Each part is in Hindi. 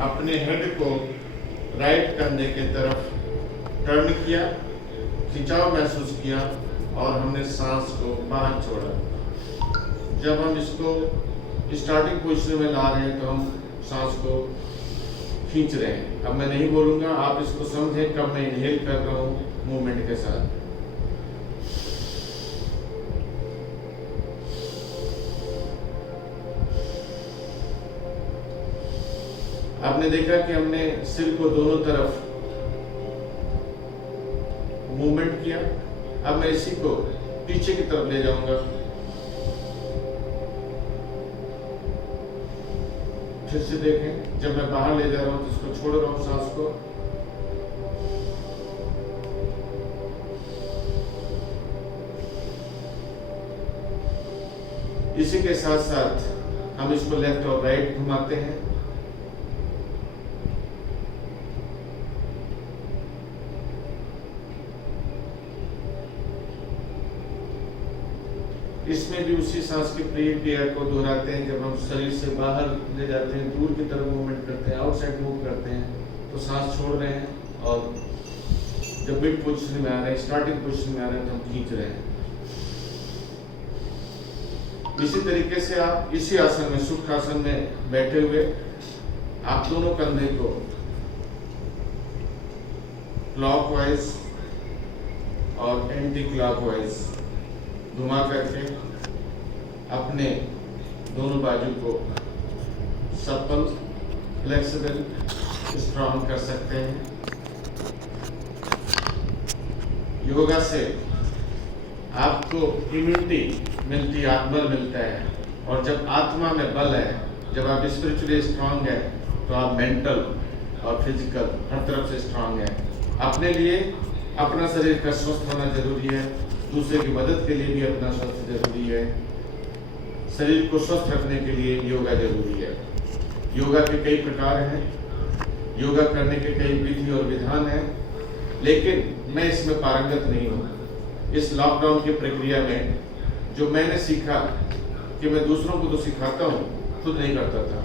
अपने हेड को राइट कंधे की तरफ टर्न किया, खिंचाव महसूस किया और हमने सांस को बाहर छोड़ा। जब हम इसको स्टार्टिंग पोजीशन में ला रहे हैं तो हम सांस को खींच रहे हैं। अब मैं नहीं बोलूंगा, आप इसको समझें कब मैं इनहेल कर रहा हूँ मूवमेंट के साथ। आपने देखा कि हमने सिर को दोनों तरफ मूवमेंट किया। अब मैं इसी को पीछे की तरफ ले जाऊंगा। फिर से देखें, जब मैं बाहर ले जा रहा हूं तो इसको छोड़ रहा हूं सांस को। इसी के साथ साथ हम इसको लेफ्ट और राइट घुमाते हैं। इसमें भी उसी सांस की क्रिया को दोहराते हैं। जब हम शरीर से बाहर ले जाते हैं, दूर की तरफ मूवमेंट करते हैं, आउटसाइड मूव करते हैं, तो सांस छोड़ रहे हैं और जब मिड पोजीशन में आ रहे हैं, स्टार्टिंग पोजीशन में आ रहे हैं तो हम खींच रहे हैं। इसी तरीके से आप इसी आसन में, सुख आसन में बैठे हुए आप दोनों कंधे को क्लॉकवाइज और एंटी क्लॉकवाइज घुमा करके अपने दोनों बाजू को सप्पल, फ्लेक्सिबल, स्ट्रॉन्ग कर सकते हैं। योगा से आपको इम्यूनिटी मिलती है, आत्मबल मिलता है। और जब आत्मा में बल है, जब आप स्पिरिचुअली स्ट्रांग है, तो आप मेंटल और फिजिकल हर तरफ से स्ट्रांग है। अपने लिए अपना शरीर का स्वस्थ होना जरूरी है, दूसरे की मदद के लिए भी अपना स्वास्थ्य जरूरी है। शरीर को स्वस्थ रखने के लिए योगा जरूरी है। योगा के कई प्रकार हैं, योगा करने के कई विधि और विधान हैं, लेकिन मैं इसमें पारंगत नहीं हूँ। इस लॉकडाउन की प्रक्रिया में जो मैंने सीखा कि मैं दूसरों को तो सिखाता हूँ, खुद नहीं करता था।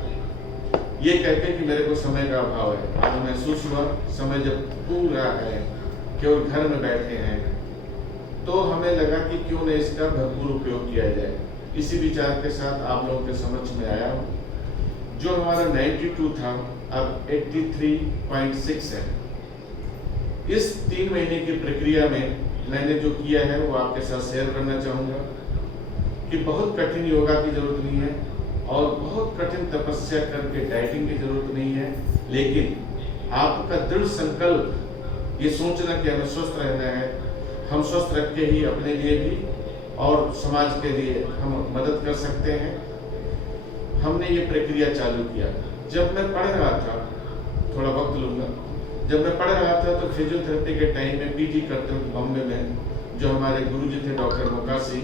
ये कहते कि मेरे को समय का अभाव है। आज महसूस हुआ समय जब पूरा है, केवल घर में बैठे हैं, तो हमें लगा कि क्यों न इसका भरपूर उपयोग किया जाए। इसी विचार के साथ आप लोगों के समक्ष में आया हूँ। जो हमारा 92 था, अब 83.6 है। इस 3 महीने की प्रक्रिया में मैंने जो किया है वो आपके साथ शेयर करना चाहूँगा कि बहुत कठिन योगा की जरूरत नहीं है और बहुत कठिन तपस्या करके डाइटिंग की जरूरत नहीं है, लेकिन आपका दृढ़ संकल्प ये सोचना कि हमें स्वस्थ रहना है। हम स्वस्थ रख के ही अपने लिए भी और समाज के लिए हम मदद कर सकते हैं। हमने ये प्रक्रिया चालू किया। जब मैं पढ़ रहा था, थोड़ा वक्त लूंगा, जब मैं पढ़ रहा था तो फिजियोथेरेपी के टाइम में पीजी करते हुए बॉम्बे में जो हमारे गुरुजी थे doctor मुकासी,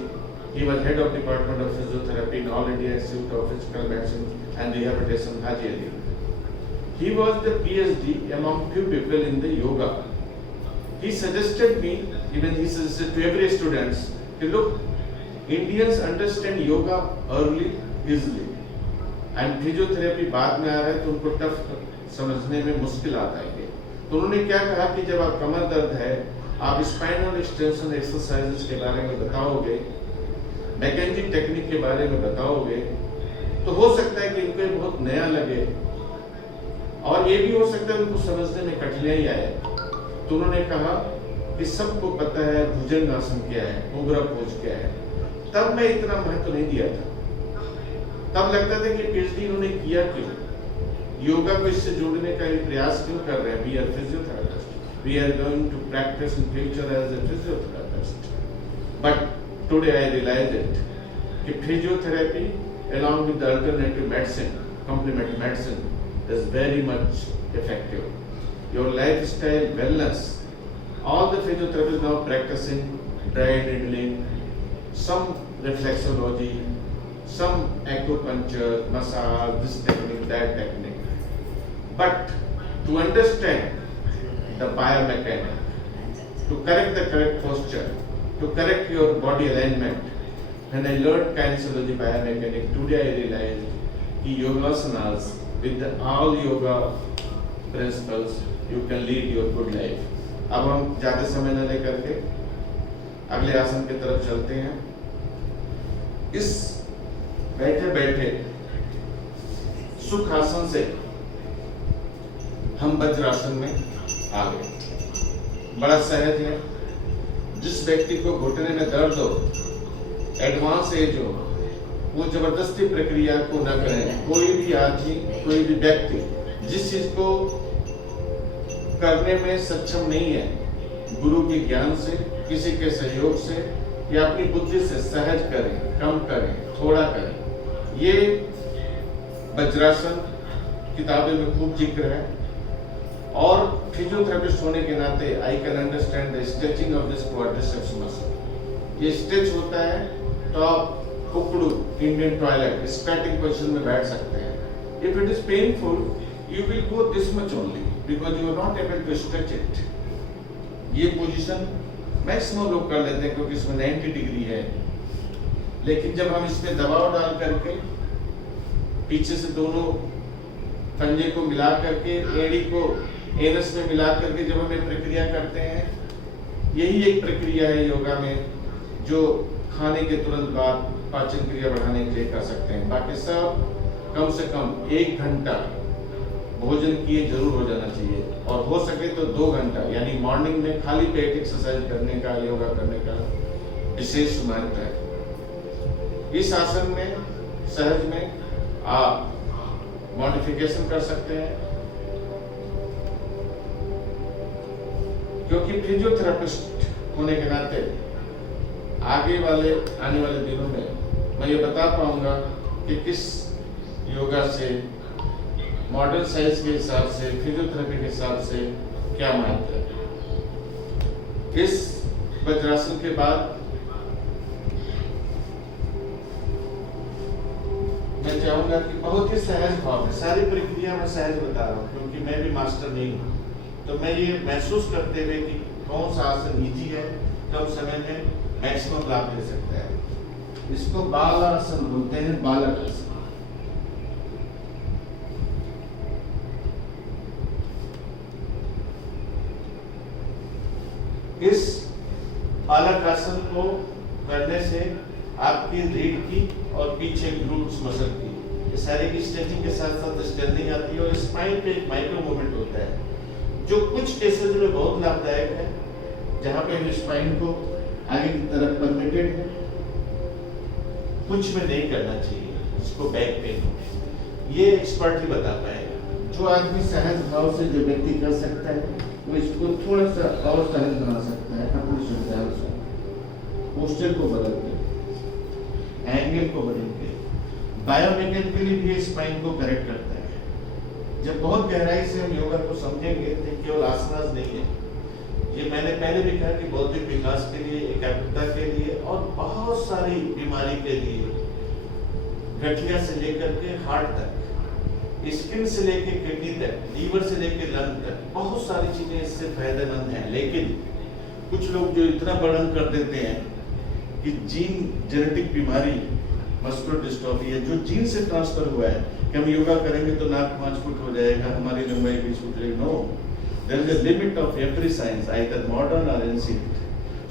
he was head of department of physiotherapy in All India Institute of Physical Medicine and Rehabilitation, Haji Ali. He was the PhD among few people in the yoga. He suggested me, even he suggested to every students, कि look, Indians understand yoga early, easily, and physiotherapy बाद में आ रहा है तो उनको टफ समझने में मुश्किल आता है। तो उन्होंने क्या कहा कि जब आप कमर दर्द है, आप स्पाइनल एक्सटेंशन एक्सरसाइजेस के बारे में बताओगे, मैकेंजी टेक्निक के बारे में बताओगे, तो हो सकता है कि इनको ये बहुत नया लगे और ये भी हो सकता है उनको समझने में कठिनाई आए। तो उन्होंने कहा कि सबको पता है भुजंग आसन क्या है, कोबरा पोज क्या है। तब मैं इतना महत्व नहीं दिया था। तब लगता था कि पीएचडी उन्होंने किया क्यों, योगा को इससे जोड़ने का प्रयास क्यों कर रहे हैं। We are physiotherapist, we are going to practise in future as a physiotherapist. But today I realise it कि physiotherapy along with the alternative medicine, complement medicine, is very much effective. Your lifestyle wellness, all the physiotherapists now practicing dry needling, some reflexology, some acupuncture, massage, this technique, that technique. But to understand the biomechanics, to correct the correct posture, to correct your body alignment, when I learned kinesiology biomechanics, today I realized कि yogasanas with all yoga principles you can lead your good life. अब हम ज़्यादा समय न लेकर के अगले आसन की तरफ चलते हैं। इस बैठे बैठे सुख आसन से हम वज्रासन में आ गए। बड़ा सहज है। जिस व्यक्ति को घुटने में दर्द हो, एडवांस एज हो, वो जबरदस्ती प्रक्रिया को न करें। कोई भी आदमी, कोई भी व्यक्ति जिस चीज को करने में सक्षम नहीं है, गुरु के ज्ञान से, किसी के सहयोग से या अपनी बुद्धि से सहज करें, कम करें, थोड़ा करें। ये वज्रासन किताबें में खूब जिक्र है। और फिजियोथेरेपिस्ट होने के नाते I can understand the stretching of this quadriceps muscle. ये स्ट्रेच होता है तो आप उकड़ू इंडियन टॉयलेट स्टैटिक पोजीशन में बैठ सकते हैं। If it is painful you will go this much only because you are not able to stretch it. ये पोजीशन मैक्सिमम लोग कर लेते हैं क्योंकि इसमें 90 डिग्री है, लेकिन जब हम इसमें दबाव डाल करके पीछे से दोनों पंजे को मिला करके एड़ी को एनस में मिला करके जब हम ये प्रक्रिया करते हैं, यही एक प्रक्रिया है योगा में जो खाने के तुरंत बाद पाचन क्रिया बढ़ाने के लिए कर सकते हैं। बाकी सब कम से कम 1 घंटा भोजन किए जरूर हो जाना चाहिए, और हो सके तो 2 घंटा, यानी मॉर्निंग में खाली पेट एक्सरसाइज करने का, योगा करने का विशेष महत्व है। इस आसन में सहज में आप मॉडिफिकेशन कर सकते हैं, क्योंकि फिजियोथेरेपिस्ट होने के नाते आने वाले दिनों में मैं ये बता पाऊंगा कि किस योगा से, मॉडर्न साइंस के हिसाब से, फिजियोथेरेपी के हिसाब से क्या महत्व है। इस वज्रासन के बाद मैं चाहूंगा कि बहुत ही सहज भाव में, सारी प्रक्रिया में सहज बता रहा हूँ क्योंकि मैं भी मास्टर नहीं हूँ, तो मैं ये महसूस करते हुए कि कौन सा आसन ईजी है, कम समय में मैक्सिमम लाभ ले सकता है। इसको बालासन बोलते हैं, बालक आसन। इस बालक आसन को करने से आपकी रीढ़ की और पीछे ग्लूट्स मसल की सारी की स्ट्रेचिंग के साथ साथ स्ट्रेचिंग आती है, और स्पाइन पे एक माइक्रो मूवमेंट होता है जो कुछ केसेस में बहुत लाभदायक है, जहाँ पे स्पाइन को आगे की तरफ परमिटेड है, कुछ में नहीं करना चाहिए, इसको बैक पेन हो। ये एक्सपर्ट ही बता पाएगा। जो आदमी सहज भाव से जो व्यक्ति कर सकता है वो इसको थोड़ा सा और सहज बना सकता है अपनी सुविधा से। पोस्चर को बदल के, एंगल को बदल के, बायोमेकेनिकली भी स्पाइन को करेक्ट करता है। जब बहुत गहराई से हम योगा को समझेंगे तो केवल आसनास नहीं है, ये मैंने पहले भी कहा कि बौद्धिक विकास के लिए, एकाग्रता के लिए और बहुत सारी बीमारी के लिए, गठिया से लेकर के हार्ट तक, स्किन से लेकर किडनी तक, लीवर से लेकर लंग तक, बहुत सारी चीजें इससे फायदेमंद हैं। लेकिन कुछ लोग जो इतना वर्णन कर देते हैं कि जीन जेनेटिक बीमारी मस्कुलर डिस्ट्रॉफी है जो जीन से ट्रांसफर हुआ है कि हम योगा करेंगे तो नाक 5 फुट हो जाएगा, हमारी लंबाई 20 फुट रहेगी। No, there is a limit of every science, either modern or ancient.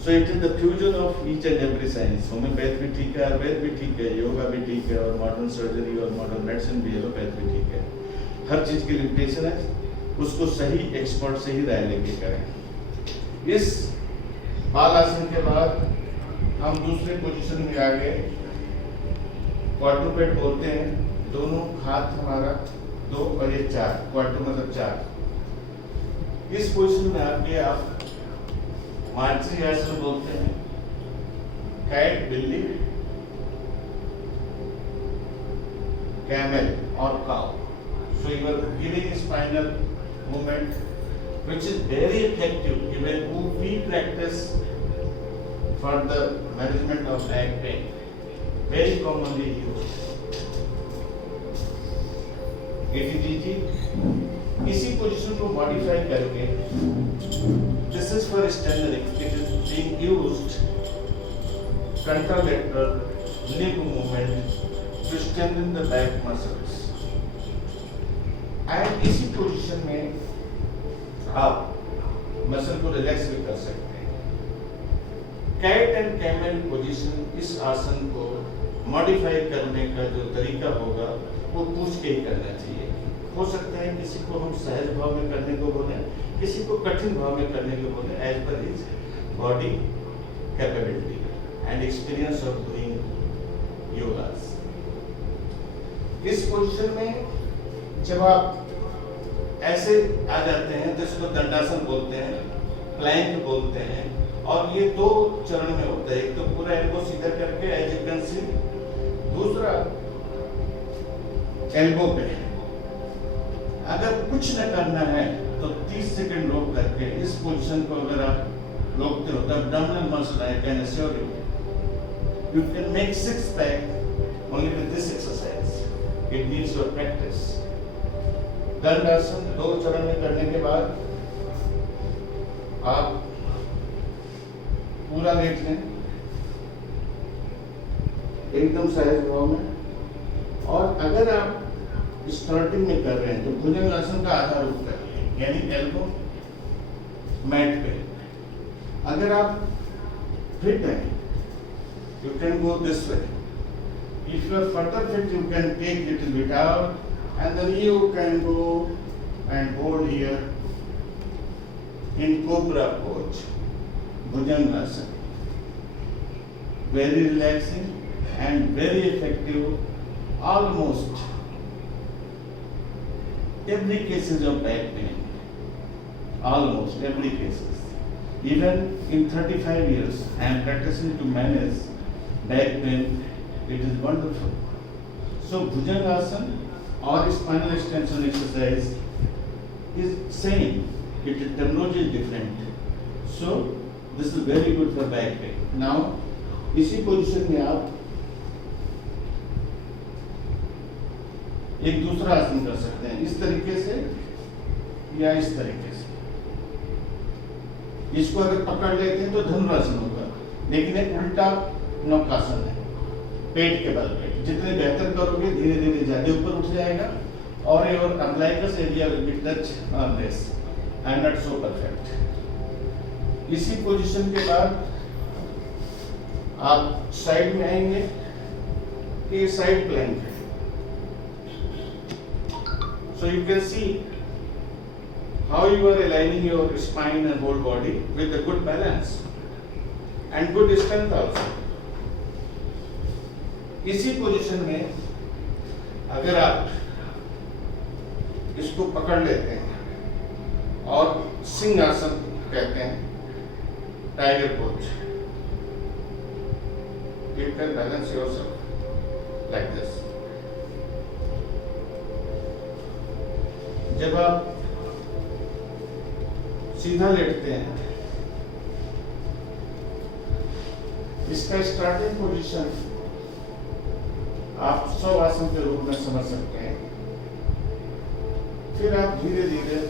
So it is the fusion of each and every science. Homeopath भी ठीक है, आयुर्वेद भी ठीक है, योगा भी ठीक है, और मॉडर्न सर्जरी और मॉडर्न मेडिसिन भी, एलोपैथ भी ठीक है। हर चीज की लिमिटेशन है, उसको सही एक्सपर्ट से ही राय लेके करें। इस बालासन के बाद हम दूसरे पोजीशन में आ गए, क्वाड्रुपेड बोलते हैं। दोनों हाथ हमारा 2 और ये 4, क्वाड्र मतलब 4। इस पोजीशन में आके आप मार्ची आसन बोलते हैं, कैट, बिल्ली, कैमल और cow. So you are giving spinal movement which is very effective even who we practice for the management of back pain, very commonly used. ATGG इसी पोजीशन को मॉडिफाई करके, this is for standardizing, it is being used contralateral limb movement to strengthen the back muscles. And इसी पोजीशन में आप मसल को रिलैक्स भी कर सकते हैं। कैट एंड कैमल पोजीशन, इस आसन को मॉडिफाई करने का जो तरीका होगा वो पूछ के ही करना चाहिए। हो सकता है किसी को हम सहज भाव में करने को बोले, किसी को कठिन भाव में करने को बोले, as per his body capability and experience of doing yogas. इस पोजीशन में जब आप ऐसे आ जाते हैं तो इसको दंडासन बोलते हैं, प्लैंक बोलते हैं, और ये दो चरण में होता है। एक तो पूरा एल्बो सीधा करके एज यू कैन सी, दूसरा एल्बो पे। अगर कुछ न करना है तो 30 सेकंड रोक करके इस पोजीशन को अगर आप रोकते हो तब abdominal muscle, I can assure you can make six pack only with this exercise. It needs your practice. दंडासन 2 चरण में करने के बाद आप पूरा लेट लें एकदम सहज भाव में। और अगर आप स्टार्टिंग में कर रहे हैं तो भुजंगासन का आधा रूप करिए, यानी एल्बो मैट पे। अगर आप फिट हैं, you can go this way. If you are further fit, you can take little bit out, and then you can go and hold here in cobra pose, Bhujangasana. Very relaxing and very effective. Almost every cases of back pain. Almost every cases. Even in 35 years, I am practicing to manage back pain. It is wonderful. So Bhujangasana or spinal extension exercise is same. Its terminology is different. So this is very good for back pain. Now इसी पोजीशन में आप एक दूसरा आसन कर सकते हैं, इस तरीके से या इस तरीके से। इसको अगर पकड़ लेते हैं तो धनुरासन होगा, लेकिन एक उल्टा नौकासन है, पेट के बल पे। जितने बेहतर करोगे धीरे धीरे ज्यादा ऊपर उठ जाएगा, और your umbilicus area will be touch on this. I am not so perfect. इसी पोजीशन के बाद आप साइड में आएंगे, ये साइड प्लैंक है। So you can see how you are aligning your spine and whole body with a good balance and good strength also. इसी पोजीशन में अगर आप इसको पकड़ लेते हैं और सिंहासन कहते हैं, tiger pose, you can balance yourself like this. जब आप सीधा लेटते हैं, इसका स्टार्टिंग पोजीशन आप शवासन के रूप में समझ सकते हैं। फिर आप धीरे धीरे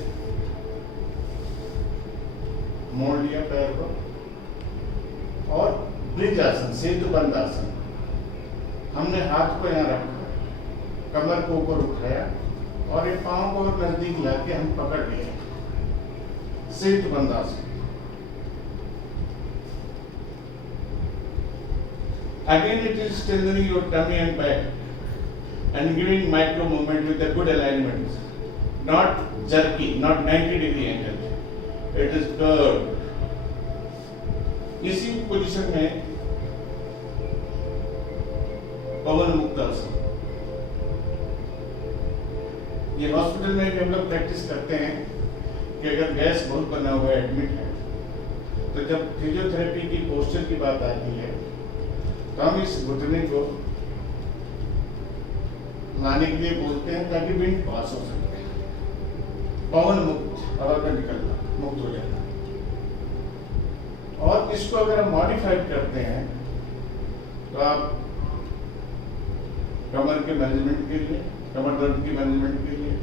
मोड़ लिया पैर को, और ब्रिज आसन, सेतु बंद आसन, हमने हाथ को यहाँ रखा, कमर को ऊपर उठाया और ये पांव को नजदीक लाके हम पकड़ लिए, सेतु बंद आसन। Again it is strengthening your tummy and back and giving micro movement with a good alignment, not jerky, not 90-degree angle. It is curved. इसी पोजीशन में पवन मुक्त आसन। ये हॉस्पिटल में भी हम लोग प्रैक्टिस करते हैं कि अगर गैस बहुत बना हुआ है, एडमिट है, तो जब फिजियोथेरेपी की पोस्चर की बात आती है तो हम इस घुटने को लाने के लिए बोलते हैं ताकि विंड पास हो सके, पवन मुक्त, हवा का निकलना, मुक्त हो जाना। और इसको अगर हम मॉडिफाइड करते हैं तो आप कमर के मैनेजमेंट के लिए, कमर दर्द की मैनेजमेंट के लिए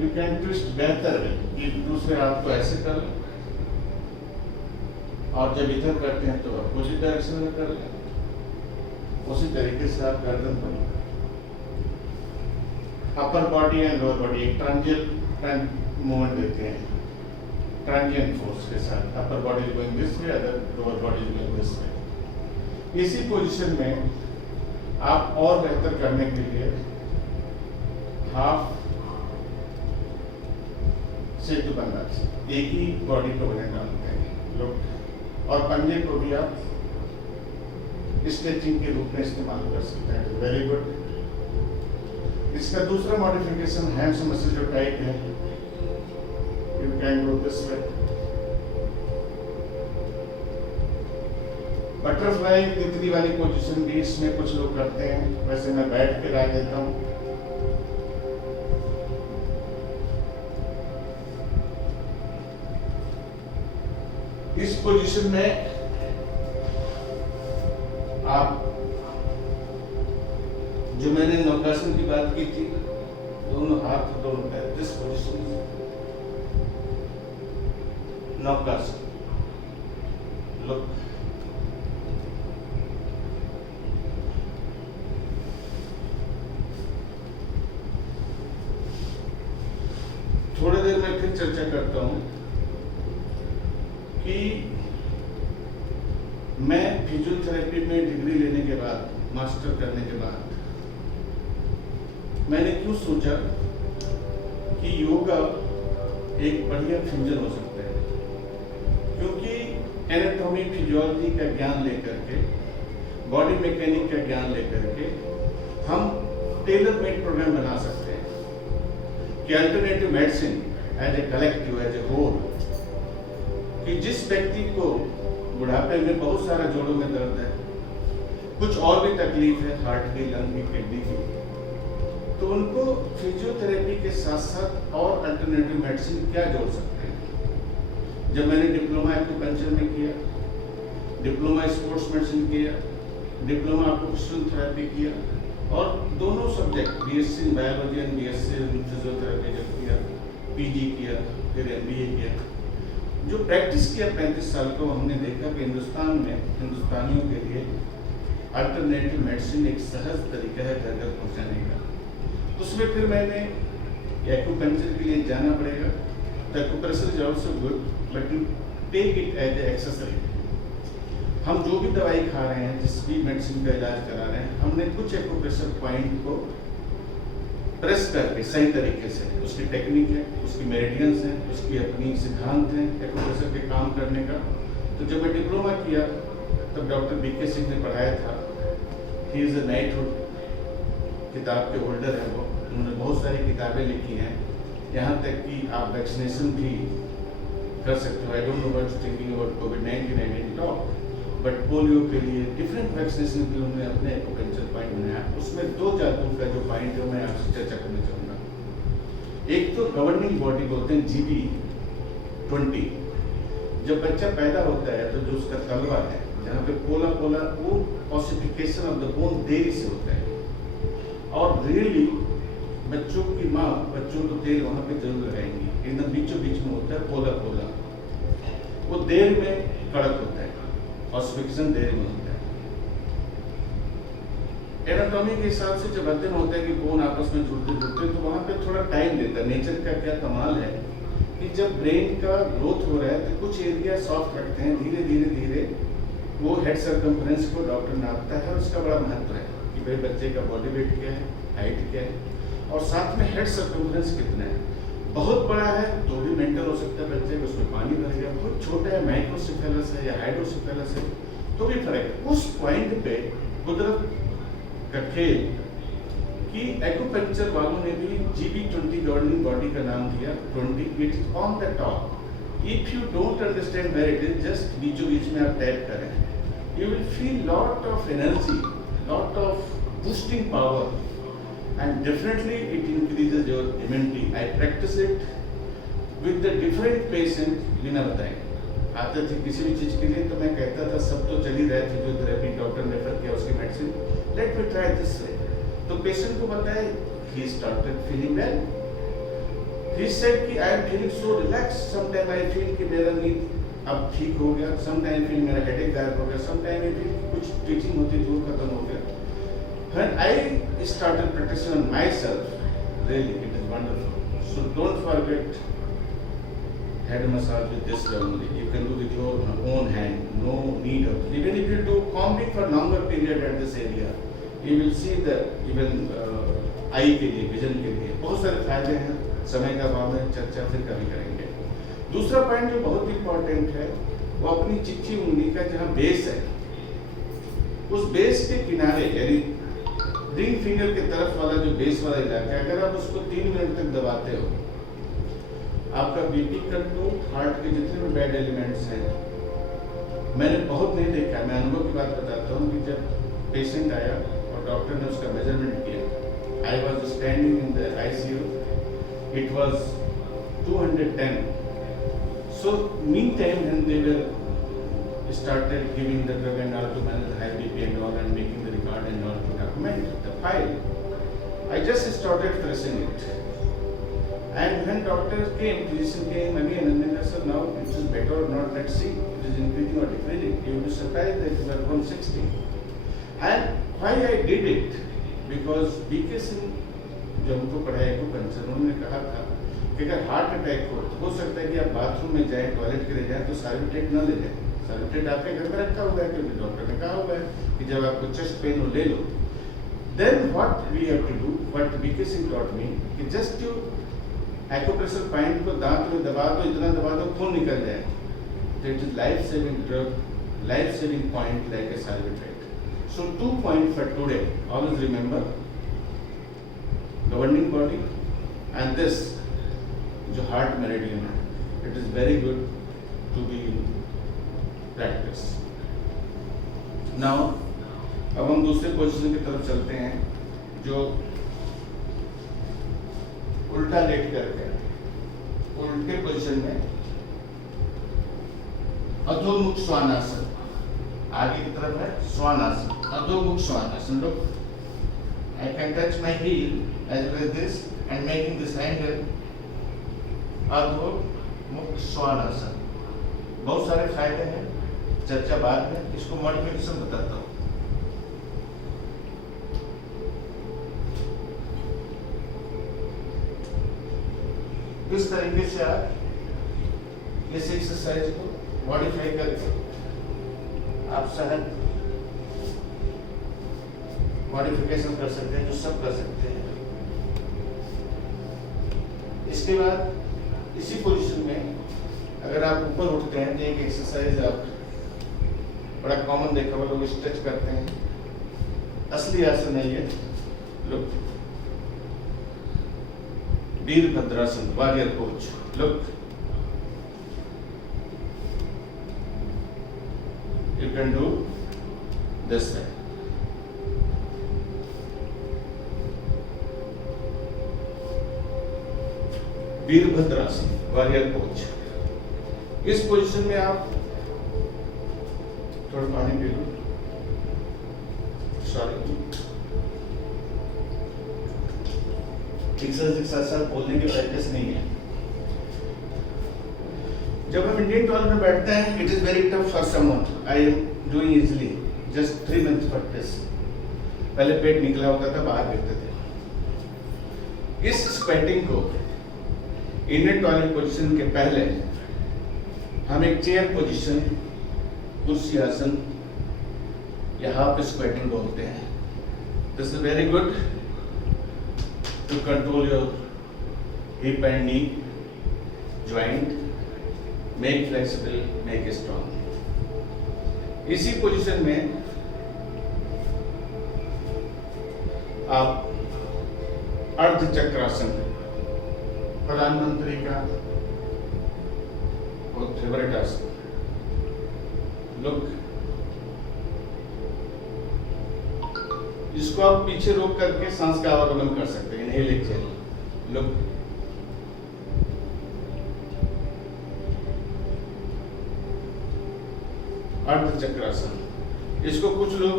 यू कैन ट्विस्ट बेहतर है कि दूसरे हाथ को ऐसे कर लें, और जब इधर करते हैं तो अपोजिट डायरेक्शन में कर लें। उसी तरीके से आप गर्दन पर upper body and lower body एक ट्रांजिएंट मूवमेंट देते हैं ट्रांजिएंट फोर्स के साथ। Upper body is going this way, other lower body is going this way. इसी पोजीशन में आप और बेहतर करने के लिए हाफ से टू बंदा एक ही बॉडी को वजन डालते हैं लोग, और पंजे को भी आप स्ट्रेचिंग के रूप में इस्तेमाल कर सकते हैं। Very good. इसका दूसरा मॉडिफिकेशन हैम्स मसल जो टाइट है, you can go this way. Butterfly तितली वाली पोजीशन भी इसमें कुछ लोग करते हैं, वैसे मैं बैठ के राय देता हूँ। इस पोजीशन में आप जो मैंने नौकासन की बात की थी, दोनों हाथ दोनों पैर दिस पोजीशन नौकासन। लुक, थोड़ी देर में फिर चर्चा करता हूं कि मैं फिजियोथेरेपी में डिग्री लेने के बाद, मास्टर करने के बाद मैंने क्यों सोचा कि योगा एक बढ़िया फ्यूजन हो सकता है, क्योंकि एनाटॉमी फिजियोलॉजी का ज्ञान लेकर के, बॉडी मैकेनिक का ज्ञान लेकर के हम टेलर मेड प्रोग्राम बना सकते हैं कि alternative medicine as a collective, as a whole, कि जिस व्यक्ति को बुढ़ापे में बहुत सारा जोड़ों में दर्द है, कुछ और भी तकलीफ है, हार्ट की, लंग की, किडनी की, तो उनको फिजियोथेरेपी के साथ साथ और अल्टरनेटिव मेडिसिन क्या जोड़ सकते हैं। जब मैंने डिप्लोमा एक्यूपंक्चर में किया, डिप्लोमा स्पोर्ट्स मेडिसिन किया, डिप्लोमा ऑक्यूपेशनल थेरेपी किया, और दोनों subject BSc in biology and BSc in physiotherapy जब किया, पीजी किया, फिर एमबीए किया, जो प्रैक्टिस किया 35 साल को, हमने देखा कि हिंदुस्तान में हिंदुस्तानियों के लिए अल्टरनेटिव मेडिसिन एक सहज तरीका है घर घर पहुँचाने का। उसमें फिर मैंने एक्यूपंक्चर के लिए जाना पड़ेगा, तो acupressure is also good, but you take it as a accessory. हम जो भी दवाई खा रहे हैं, जिस भी मेडिसिन का इलाज करा रहे हैं, हमने कुछ एक्यूप्रेशर पॉइंट को प्रेस करके सही तरीके से, उसकी टेक्निक है, उसकी मेरिडियंस है, उसकी अपनी सिद्धांत है एक्यूप्रेशर के काम करने का। तो जब मैं डिप्लोमा किया तब डॉक्टर बीके सिंह ने पढ़ाया था, ही इज अ नाइटहुड किताब के होल्डर हैं वो, उन्होंने बहुत सारी किताबें लिखी हैं, यहाँ तक कि आप वैक्सीनेशन भी कर सकते हो। I don't know what thinking about covid I didn't talk, but polio के लिए डिफरेंट वैक्सीनेशन के लिए उन्होंने अपने एक्यूपंक्चर पॉइंट बनाया। उसमें दो जादू का जो पॉइंट है मैं आपसे चर्चा करना चाहूँगा। एक तो गवर्निंग बॉडी बोलते हैं GB20। जब बच्चा पैदा होता है तो जो उसका तलवा है, जहाँ पे पोला पोला, वो ऑसिफिकेशन ऑफ द बोन देरी से होता है, और रियली बच्चों की माँ बच्चों को तेल वहाँ पे जरूर लगाएंगी, एकदम बीचों बीच में होता है पोला पोला, वो देर में कड़क होता है, ऑसिफिकेशन देर में होता है। एनाटॉमी के हिसाब से जब अध्ययन होता है कि बोन आपस में जुड़ते जुड़ते, तो वहाँ पे थोड़ा टाइम देता है। नेचर का क्या कमाल है कि जब ब्रेन का ग्रोथ हो रहा है तो कुछ एरिया सॉफ्ट रखते हैं, धीरे धीरे धीरे वो हेड सर्कम्फ्रेंस को डॉक्टर नापता है, और उसका बड़ा महत्व है कि भाई बच्चे का बॉडी वेट क्या है, हाइट क्या है, और साथ में हेड सर्कम्फ्रेंस कितना है। बहुत बड़ा है तो भी मेंटल हो सकता है बच्चे को, उसमें पानी भर गया, बहुत छोटा है, माइक्रोसेफेलस है या हाइड्रोसेफेलस है, तो भी फर्क है। उस पॉइंट पे कुदरत का खेल कि एक्यूपंक्चर वालों ने भी GB20 गवर्निंग बॉडी का नाम दिया 20, it's on the top. If you don't understand where it is, just बीचों बीच में आप टैप करें, you will feel lot of energy, lot of boosting power, and definitely it increases your immunity. I practice it with the different patients बिना बताए। आते थे किसी भी चीज़ के लिए तो मैं कहता था सब तो चल ही रहे थे, फिजियोथेरेपी डॉक्टर ने रेफर किया उसकी medicine, let me try this way. तो पेशेंट को बताया, he started feeling well. He said कि I am feeling so relaxed. Sometimes I feel कि मेरा नींद अब ठीक हो गया, sometimes I feel मेरा हेडेक गायब हो गया, sometimes I feel कुछ टीचिंग होती थी वो खत्म हो गया। When I started practicing on myself, really, it is wonderful. So don't forget head massage with this way only. You can do with your own hand. No need of, even if you do combing for longer period at this area, you will see the even आई के लिए, विजन के लिए बहुत सारे फायदे हैं. समय का अभाव में चर्चा फिर कभी करेंगे. दूसरा पॉइंट जो बहुत इंपॉर्टेंट है वो अपनी चिच्ची उंगली का जहाँ बेस है, उस बेस के किनारे यानी रिंग फिंगर के तरफ वाला जो बेस वाला इलाका है, अगर आप उसको 3 मिनट तक दबाते हो, आपका बीपी कंट्रोल, हार्ट के जितने भी बैड एलिमेंट्स हैं, मैंने बहुत नहीं देखा, मैं अनुभव की बात बताता हूँ कि जब पेशेंट आया और डॉक्टर ने उसका मेजरमेंट किया, I was standing in the ICU, it was 210. So meantime, when they were started giving the drug and all to manage the high BP and all and making the record and all to document the file, I just started pressing it. And when doctor came, physician came again and then I said, now it is better or not, let's see, it is increasing or decreasing. You will be surprised that it is at 160. And why I did it? Because BK Singh, जो हमको पढ़ाया को कंसर्न, उन्होंने कहा था कि अगर हार्ट अटैक हो सकता है कि आप बाथरूम में जाए, टॉयलेट के लिए जाए तो सार्विट्रेट न ले जाए. सार्विट्रेट आपके घर में रखा हुआ है क्योंकि डॉक्टर ने कहा हुआ है कि जब आपको चेस्ट पेन हो ले लो. Then what we have to do, what BK Singh taught me, कि जस्ट यू एक्यूप्रेशर पॉइंट को दांत में दबा दो, इतना दबा दो खून निकल जाए. तो it is life saving drug, life saving point like a sorbitrate. So 2 points for today. Always remember governing body and this जो हार्ट मेरिडियन है, it is very good to be in practice. Now अब हम दूसरे पोजीशन की तरफ चलते हैं, जो उल्टा लेट करके उल्टे पोजीशन में अधोमुख श्वानासन, आगे की तरफ है श्वानासन, अधोमुख श्वानासन. लोग I can touch my heel as well as this and making this angle. अधोमुख Shvanasana. बहुत सारे फायदे हैं, चर्चा बाद में, इसको मॉडिफिकेशन बताता हूँ. इस तरीके से आप इस एक्सरसाइज को मॉडिफाई करके आप सहज मॉडिफिकेशन कर सकते हैं, जो सब कर सकते हैं. इसके बाद इसी पोजीशन में अगर आप ऊपर उठते हैं तो एक एक्सरसाइज आप बड़ा कॉमन देखा हुआ, लोग स्ट्रेच करते हैं. असली आसन है ये. Look, Virabhadrasana, warrior pose. Look, you can do this way. Virabhadrasana, warrior pose. इस पोजीशन में आप थोड़ा पानी पी लो. सॉरी, एक्सरसाइज के साथ साथ बोलने की प्रैक्टिस नहीं है. जब हम इंडियन टॉयलेट में बैठते हैं, it is very tough for someone. I am doing easily, just 3 months practice. पहले पेट निकला होता था, बाहर गिरते थे. इस स्क्वेटिंग को इंडियन टॉयलेट पोजीशन के पहले हम एक चेयर पोजीशन, कुर्सी आसन या हाफ स्क्वेटिंग बोलते हैं. This is very good to control your hip and knee joint, make flexible, make strong. इसी पोजीशन में आप अर्ध चक्रासन, प्रधानमंत्री का बहुत फेवरेट आसन. लुक, इसको आप पीछे रोक करके सांस का आवागमन कर सकते हैं. Inhale exhale. लुक, अर्ध चक्रासन. इसको कुछ लोग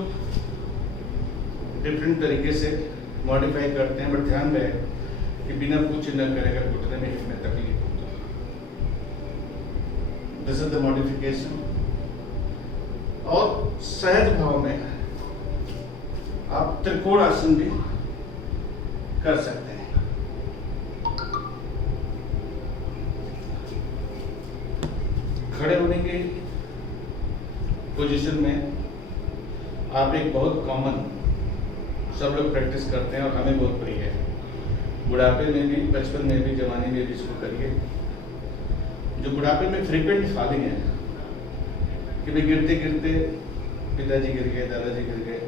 डिफरेंट तरीके से मॉडिफाई करते हैं, बट ध्यान रहे कि बिना पूछे न करें अगर घुटने में हिप में तकलीफ हो तो. This is the modification. और सहज भाव में आप त्रिकोण आसन भी कर सकते हैं. खड़े होने की पोजीशन में आप एक बहुत कॉमन सब लोग प्रैक्टिस करते हैं और हमें बहुत प्रिय है। बुढ़ापे में भी, बचपन में भी, जवानी में भी इसको करिए। जो बुढ़ापे में फ्रीक्वेंट फॉलिंग है कि भाई गिरते गिरते पिताजी गिर गए, दादाजी गिर गए,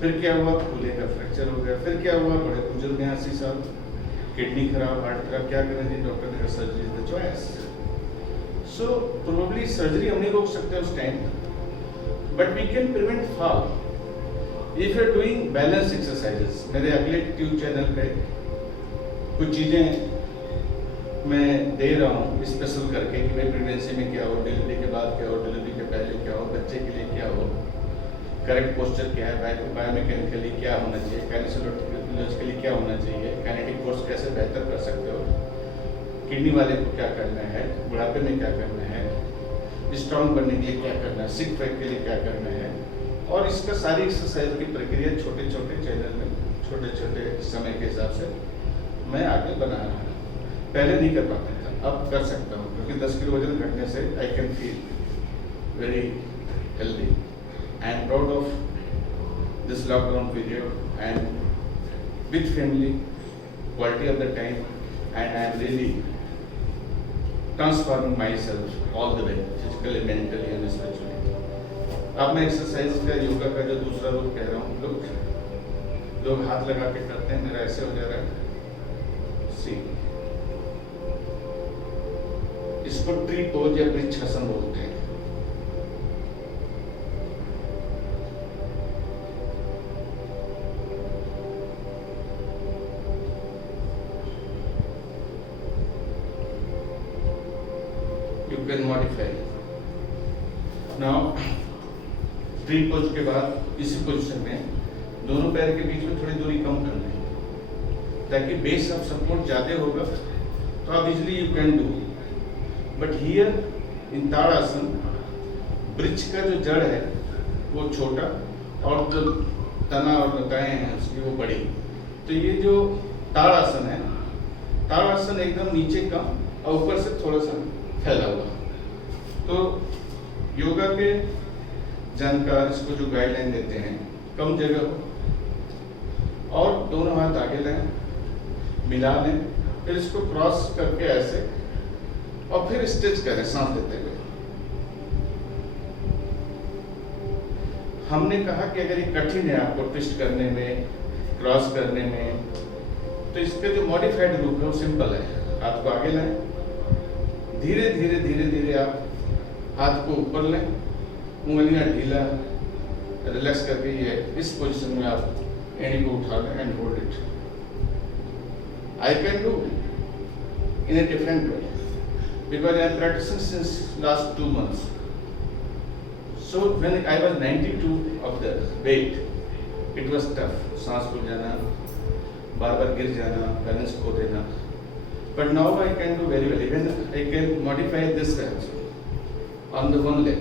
फिर क्या हुआ, खुले का फ्रैक्चर हो गया, फिर क्या हुआ, बड़े बुजुर्ग हैं 80 साल, किडनी खराब, हार्ट खराब, क्या करें जी, डॉक्टर ने कहा surgery is the choice. So probably surgery हम नहीं रोक सकते उस time, but we can prevent fall if you are doing balance exercises. मेरे अगले ट्यूब चैनल पे कुछ चीज़ें मैं दे रहा हूँ स्पेशल करके कि भाई प्रेगनेंसी में क्या हो, डिलीवरी के बाद क्या हो, डिलीवरी के पहले क्या हो, बच्चे के लिए क्या हो, करेक्ट पोस्चर क्या है, बायोमैकेनिकली क्या होना चाहिए, काइनेसियोलॉजिकली क्या होना चाहिए, काइनेटिक फोर्स कैसे बेहतर कर सकते हो, किडनी वाले को क्या करना है, बुढ़ापे में क्या करना है, स्ट्रॉन्ग बनने के लिए क्या करना है, सिक पैक के लिए क्या करना है, और इसका सारी एक्सरसाइज की प्रक्रिया छोटे छोटे चैनल में छोटे छोटे समय के हिसाब से मैं आगे बना रहा हूँ। पहले नहीं कर पाता था, अब कर सकता हूँ, क्योंकि 10 किलो वजन घटने से I can feel very healthy. I am proud of this lockdown period and with family, quality of the time, and I am really transforming my self all the way, physically, mentally and spiritually. अब मैं एक्सरसाइज का, योगा का जो दूसरा रूप कह रहा हूँ, लोग हाथ लगा के करते हैं, मेरा ऐसे हो जा रहा है। सी, इसको ट्री पोज या वृक्षासन बोलते हैं। You can modify now. Tree pose के बाद इसी पोजीशन में दोनों पैर के बीच में थोड़ी दूरी कम करना है, ताकि बेस ऑफ सपोर्ट ज्यादा होगा तो आप easily you can do. But here in tadasana, वृक्ष का जो जड़ है वो छोटा और जो तना और लताएं हैं उसकी वो बड़ी। तो ये जो ताड़ासन है, ताड़ासन एकदम नीचे कम और ऊपर से थोड़ा सा फैला हुआ। तो योगा के जानकार इसको जो गाइडलाइन देते हैं, कम जगह हो और दोनों हाथ आगे लें, मिला लें, फिर इसको क्रॉस करके ऐसे और फिर स्ट्रेच करें सांस लेते हुए। हमने कहा कि अगर ये कठिन है आपको ट्विस्ट करने में, क्रॉस करने में, तो इसका जो मॉडिफाइड रूप है वो सिंपल है। हाथ को आगे लाएं, धीरे धीरे धीरे धीरे आप हाथ को ऊपर लें, उंगलियां ढीला रिलैक्स करके ये इस पोजीशन में आप एड़ी को उठा लें and hold it. I can do in a different way because I am practicing since last 2 months. So when I was 92 of the weight, it was tough. सांस फूल जाना, बार बार गिर जाना, बैलेंस खो देना. But now I can do very well. Even I can modify this also on the one leg.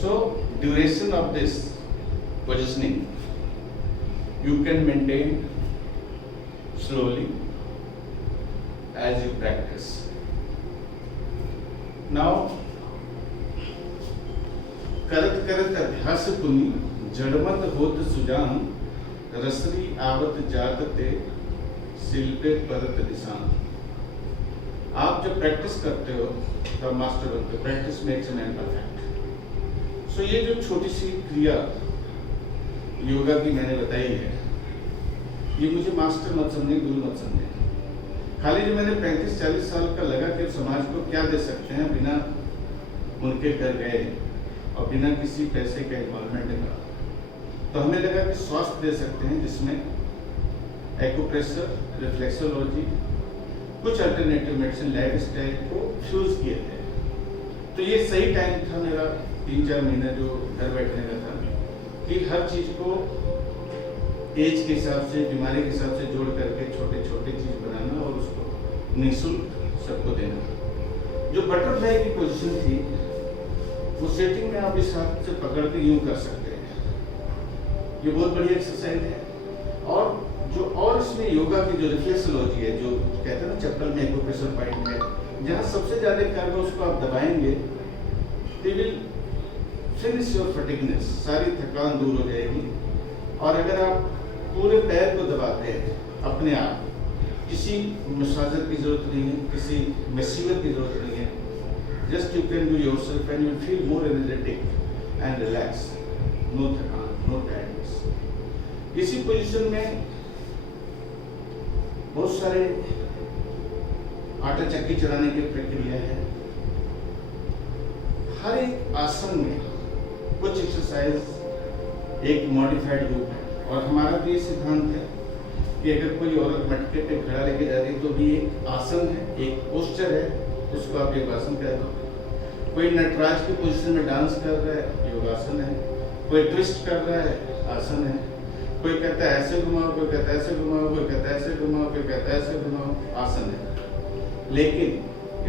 So duration of this positioning you can maintain slowly as you practice. Now करत करत अभ्यास पुनि जड़मत होत सुजान, रसरी आवत जात ते सिल पे परत निशान। आप जब प्रैक्टिस करते हो तब मास्टर बनते हो। Practice makes man perfect. So ये जो छोटी सी क्रिया योगा की मैंने बताई है, ये मुझे मास्टर मत समझे, गुरु मत समझे। खाली जो मैंने 35-40 साल का लगा कि समाज को क्या दे सकते हैं बिना उनके घर गए और बिना किसी पैसे के इन्वॉल्वमेंट का, तो हमें लगा कि स्वास्थ्य दे सकते हैं, जिसमें एक्यूप्रेशर, रिफ्लेक्सोलॉजी, कुछ अल्टरनेटिव मेडिसिन, लाइफ स्टाइल को फ्यूज किए थे। तो ये सही टाइम था मेरा 3-4 महीने जो घर बैठने का था, कि हर चीज को एज के हिसाब से, बीमारी के हिसाब से जोड़ करके छोटे छोटे चीज बनाना और उसको निःशुल्क सबको देना। जो बटरफ्लाई की पोजीशन थी, वो सेटिंग में आप इस हाथ से पकड़ के यूं कर सकते हैं। ये बहुत बढ़िया एक्सरसाइज है। और जो और इसमें योगा की जो रिफ्लेक्सोलॉजी है, जो कहते हैं ना चप्पल में एक्यूप्रेशर पॉइंट में जहाँ सबसे ज़्यादा कार्ब है उसको आप दबाएंगे, दे विल फिनिश योर फटिगनेस, सारी थकान दूर हो जाएगी। और अगर आप पूरे पैर को दबाते हैं अपने आप, किसी मसाजर की जरूरत नहीं है, किसी मसीवर की जरूरत नहीं है, just you can do yourself and you feel more energetic and relax, no थकान, नो टायर्डनेस। इसी पोजीशन में बहुत सारे आटा चक्की चलाने की प्रक्रिया है। हर एक आसन में कुछ एक्सरसाइज एक मॉडिफाइड रूप है, और हमारा भी ये सिद्धांत है कि अगर कोई औरत मटके पे खड़ा लेके जा रही है तो भी एक आसन है, एक पोस्चर है, उसको आप योगासन कहते हो। कोई नटराज की पोजीशन में डांस कर रहा है, योगासन है। कोई ट्विस्ट कर रहा है, आसन है। कोई कहता है ऐसे घुमाओ, कोई कहता है ऐसे घुमाओ, कोई कहता है ऐसे घुमाओ, कोई कहता है ऐसे घुमाओ, आसन है। लेकिन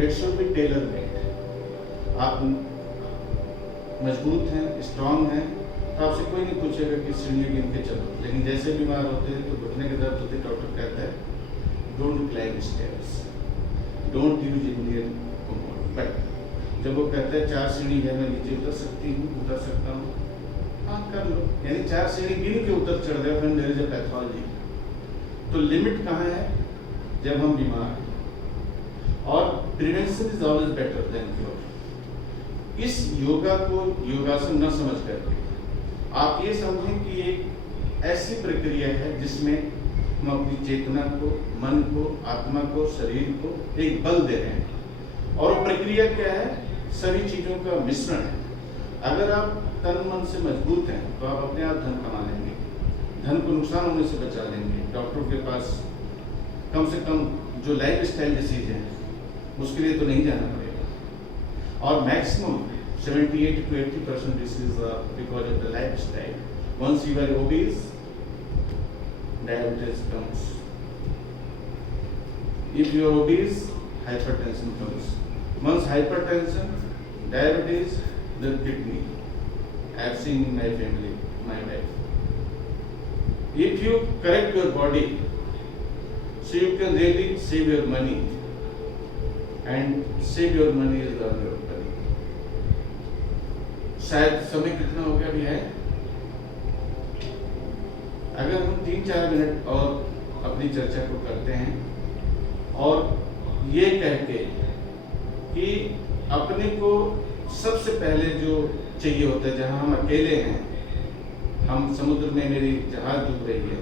it should be tailor made. आप मजबूत हैं, स्ट्रांग हैं, तो आपसे कोई नहीं पूछेगा कि सीढ़ियाँ गिन के चलो। लेकिन जैसे बीमार होते हैं तो घुटने के दर्द होते, डॉक्टर कहता है don't climb stairs, don't use Indian comfort. But जब वो कहता है 4 सीढ़ी है, मैं नीचे उतर सकती हूँ, उतर सकता हूँ, हाँ कर लो। यानी 4 सीढ़ी गिन के उतर चढ़ गए, फिर देयर इज अ पैथोलॉजी। तो लिमिट कहाँ है? जब हम बीमार हैं। और prevention is always better than cure. इस योगा को योगासन न समझ करके आप ये समझें कि एक ऐसी प्रक्रिया है जिसमें हम अपनी चेतना को, मन को, आत्मा को, शरीर को एक बल दे रहे हैं। और वो प्रक्रिया क्या है? सभी चीजों का मिश्रण है। अगर आप तन मन से मजबूत हैं तो आप अपने आप धन कमा लेंगे, धन को नुकसान होने से बचा लेंगे। डॉक्टर के पास कम से कम जो लाइफ स्टाइल डिसीज है उसके लिए तो नहीं जाना पड़ेगा। और maximum 78 to 80% diseases are because of the lifestyle. Once you are obese, diabetes comes. If you are obese, hypertension comes. Once hypertension, diabetes, then kidney. I have seen in my family, my wife. If you correct your body, so you can really save your money, and save your money is on your body. शायद समय कितना हो गया अभी है? अगर हम 3-4 मिनट और अपनी चर्चा को करते हैं और ये कह के कि अपने को सबसे पहले जो चाहिए होता है, जहाँ हम अकेले हैं, हम समुद्र में मेरी जहाज डूब रही है,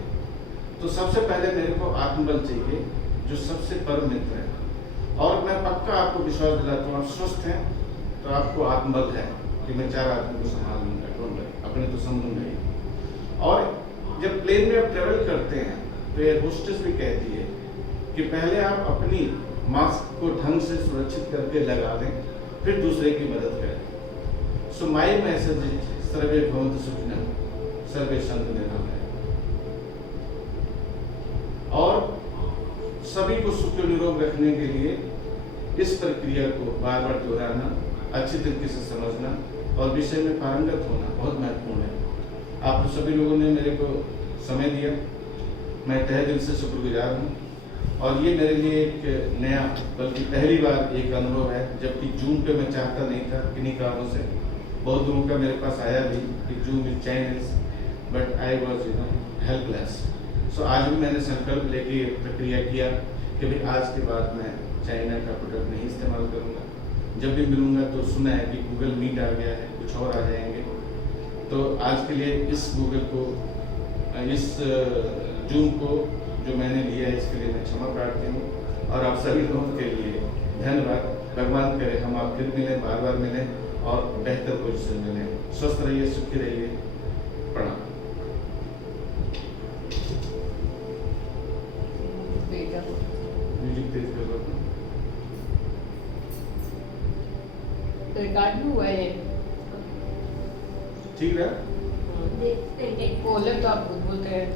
तो सबसे पहले मेरे को आत्मबल चाहिए जो सबसे परम मित्र है। और मैं पक्का आपको विश्वास दिलाता हूँ, आप स्वस्थ हैं तो आपको आत्मबल है कि मैं 4 आदमी को संभाल लूंगा, डोंट वरी, अपने तो समझूंगा ही। और जब प्लेन में आप ट्रेवल करते हैं तो एयर होस्टेस भी कहती है कि पहले आप अपनी मास्क को ढंग से सुरक्षित करके लगा दें, फिर दूसरे की मदद करें। सो माय मैसेज इज सर्वे भवन्तु सुखिनः, सर्वे सन्तु निरामयाः। और सभी को सुख निरोग रखने के लिए इस प्रक्रिया को बार बार दोहराना, अच्छी तरीके से समझना और विषय में पारंगत होना बहुत महत्वपूर्ण है। आप सभी लोगों ने मेरे को समय दिया, मैं तहे दिल से शुक्रगुजार हूँ। और ये मेरे लिए एक नया, बल्कि पहली बार एक अनुभव है, जबकि जूम पे मैं चाहता नहीं था किन्हीं कारणों से। बहुत लोगों का मेरे पास आया भी कि Zoom is Chinese, but I was helpless. So आज भी मैंने संकल्प लेके प्रक्रिया किया कि भाई आज के बाद मैं चाइना का प्रोडक्ट नहीं इस्तेमाल करूँगा। जब भी मिलूंगा तो सुना है कि गूगल मीट आ गया है, कुछ और आ जाएंगे, तो आज के लिए इस गूगल को, इस जूम को जो मैंने लिया है इसके लिए मैं क्षमा प्रार्थी हूँ। और आप सभी लोगों के लिए धन्यवाद। भगवान करे हम आप फिर मिलें, बार बार मिलें और बेहतर पोजीशन मिलें। स्वस्थ रहिए, सुखी रहिए। प्रणाम। म्यूजिक तेज कर दो। रिकॉर्ड भी हुआ है, ठीक है। बोले तो आप बोलते हैं।